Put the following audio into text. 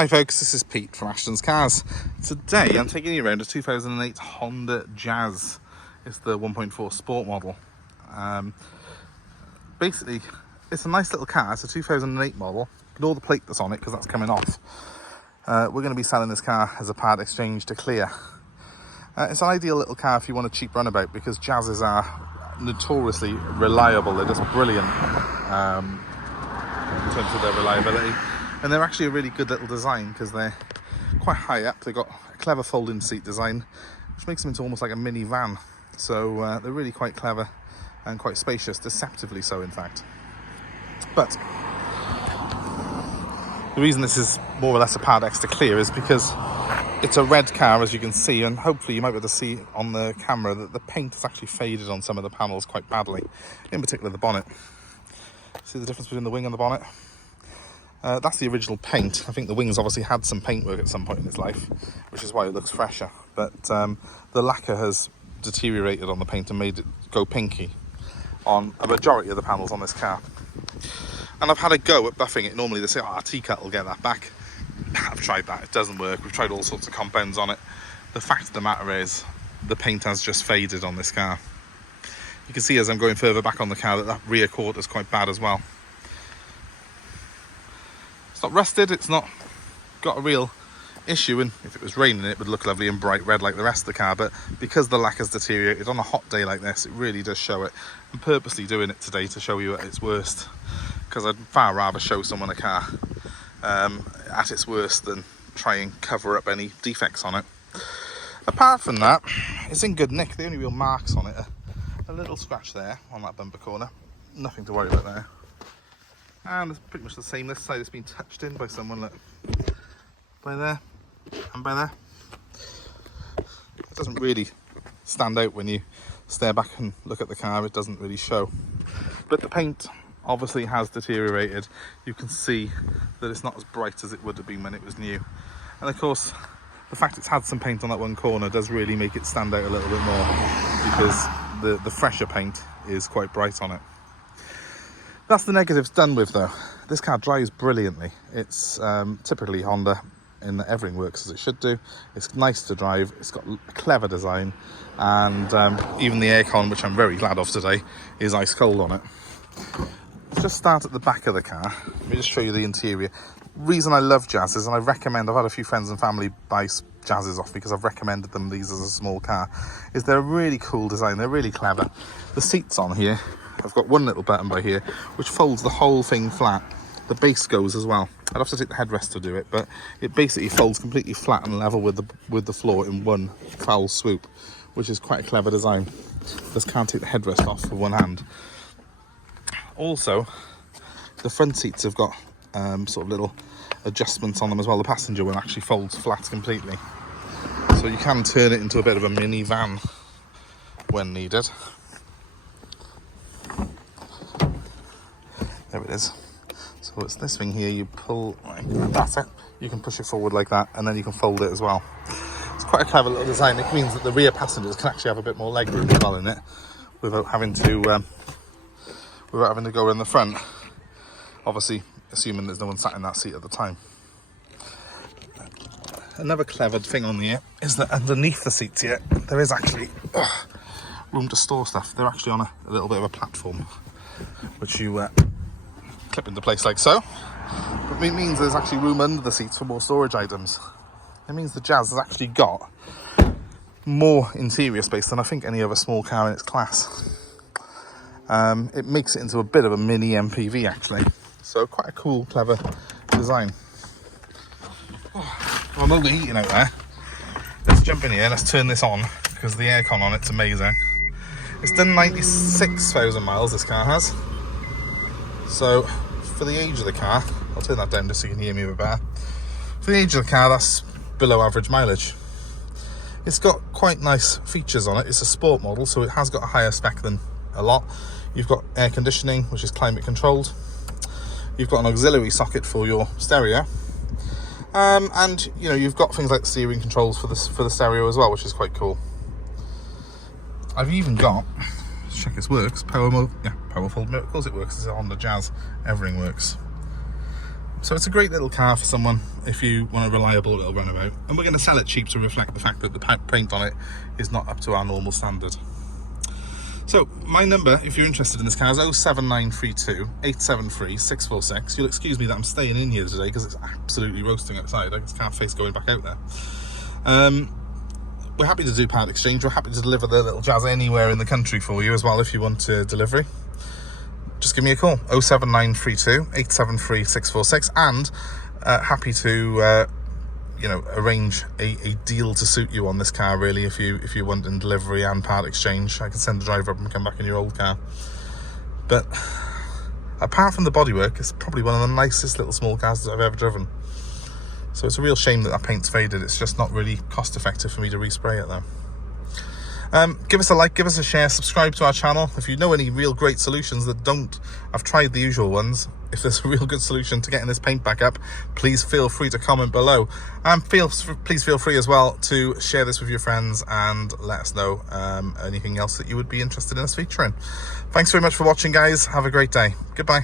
Hi folks, this is Pete from Ashton's Cars. Today I'm taking you around a 2008 Honda Jazz. It's the 1.4 sport model. Basically, it's a nice little car. It's a 2008 model. Ignore the plate that's on it because that's coming off. We're going to be selling this car as a part exchange to clear. It's an ideal little car if you want a cheap runabout because Jazzes are notoriously reliable. They're just brilliant in terms of their reliability. And they're actually a really good little design because they're quite high up. They've got a clever folding seat design, which makes them into almost like a mini van. So they're really quite clever and quite spacious, deceptively so in fact. But the reason this is more or less a part X to clear is because it's a red car, as you can see, and hopefully you might be able to see on the camera that the paint has actually faded on some of the panels quite badly, in particular the bonnet. See the difference between the wing and the bonnet? That's the original paint. I think the wings obviously had some paintwork at some point in its life, which is why it looks fresher. But the lacquer has deteriorated on the paint and made it go pinky on a majority of the panels on this car. And I've had a go at buffing it. Normally they say, oh, a T-cut will get that back. I've tried that, it doesn't work. We've tried all sorts of compounds on it. The fact of the matter is, the paint has just faded on this car. You can see as I'm going further back on the car that rear quarter is quite bad as well. It's not rusted, it's not got a real issue, and if it was raining it would look lovely and bright red like the rest of the car, but because the lacquer's deteriorated on a hot day like this, it really does show it. I'm purposely doing it today to show you at its worst, because I'd far rather show someone a car at its worst than try and cover up any defects on it. Apart from that, it's in good nick. The only real marks on it are a little scratch there on that bumper corner, nothing to worry about there. And it's pretty much the same this side. It's been touched in by someone, look, by there and by there. It doesn't really stand out when you stare back and look at the car. It doesn't really show, but the paint obviously has deteriorated. You can see that it's not as bright as it would have been when it was new, and of course the fact it's had some paint on that one corner does really make it stand out a little bit more, because the fresher paint is quite bright on it. That's the negatives done with though. This car drives brilliantly. It's typically Honda in that everything works as it should do. It's nice to drive, it's got a clever design, and even the aircon, which I'm very glad of today, is ice cold on it. Let's just start at the back of the car. Let me just show you the interior. Reason I love Jazzes, and I've had a few friends and family buy Jazzes off because I've recommended them these as a small car, is they're a really cool design, they're really clever. The seats on here, I've got one little button by here which folds the whole thing flat. The base goes as well. I'd have to take the headrest to do it, but it basically folds completely flat and level with the floor in one foul swoop, which is quite a clever design. Just can't take the headrest off with one hand. Also, the front seats have got sort of little adjustments on them as well. The passenger one actually folds flat completely, so you can turn it into a bit of a mini van when needed. There it is. So it's this thing here, you pull, like, that's it. You can push it forward like that, and then you can fold it as well. It's quite a clever little design. It means that the rear passengers can actually have a bit more leg room as well in it, without having to go around the front. Obviously, assuming there's no one sat in that seat at the time. Another clever thing on here is that underneath the seats here, there is actually room to store stuff. They're actually on a little bit of a platform, which you clip into place like so. But it means there's actually room under the seats for more storage items. It means the Jazz has actually got more interior space than I think any other small car in its class. It makes it into a bit of a mini MPV actually. So quite a cool, clever design. Oh, I'm overheating out there. Let's jump in here, let's turn this on, because the aircon on it's amazing. It's done 96,000 miles, this car has. So, for the age of the car, I'll turn that down just so you can hear me a bit better. For the age of the car, that's below average mileage. It's got quite nice features on it. It's a sport model, so it has got a higher spec than a lot. You've got air conditioning, which is climate controlled. You've got an auxiliary socket for your stereo. And, you know, you've got things like steering controls for the stereo as well, which is quite cool. I've even got, let's check this works, power mode, yeah, power fold mode, of course it works, it's a Honda Jazz, everything works. So it's a great little car for someone if you want a reliable little runabout, and we're going to sell it cheap to reflect the fact that the paint on it is not up to our normal standard. So my number, if you're interested in this car, is 07932 873 646. You'll excuse me that I'm staying in here today because it's absolutely roasting outside. I just can't face going back out there. We're happy to do part exchange. We're happy to deliver the little Jazz anywhere in the country for you as well if you want delivery. Just give me a call, 07932 873 646, and happy to arrange a deal to suit you on this car, really, if you want in delivery and part exchange. I can send the driver up and come back in your old car. But apart from the bodywork, it's probably one of the nicest little small cars that I've ever driven. So it's a real shame that paint's faded. It's just not really cost effective for me to respray it though. Give us a like, give us a share, subscribe to our channel. If you know any real great solutions that don't, I've tried the usual ones. If there's a real good solution to getting this paint back up, please feel free to comment below. And please feel free as well to share this with your friends and let us know anything else that you would be interested in us featuring. Thanks very much for watching, guys. Have a great day. Goodbye.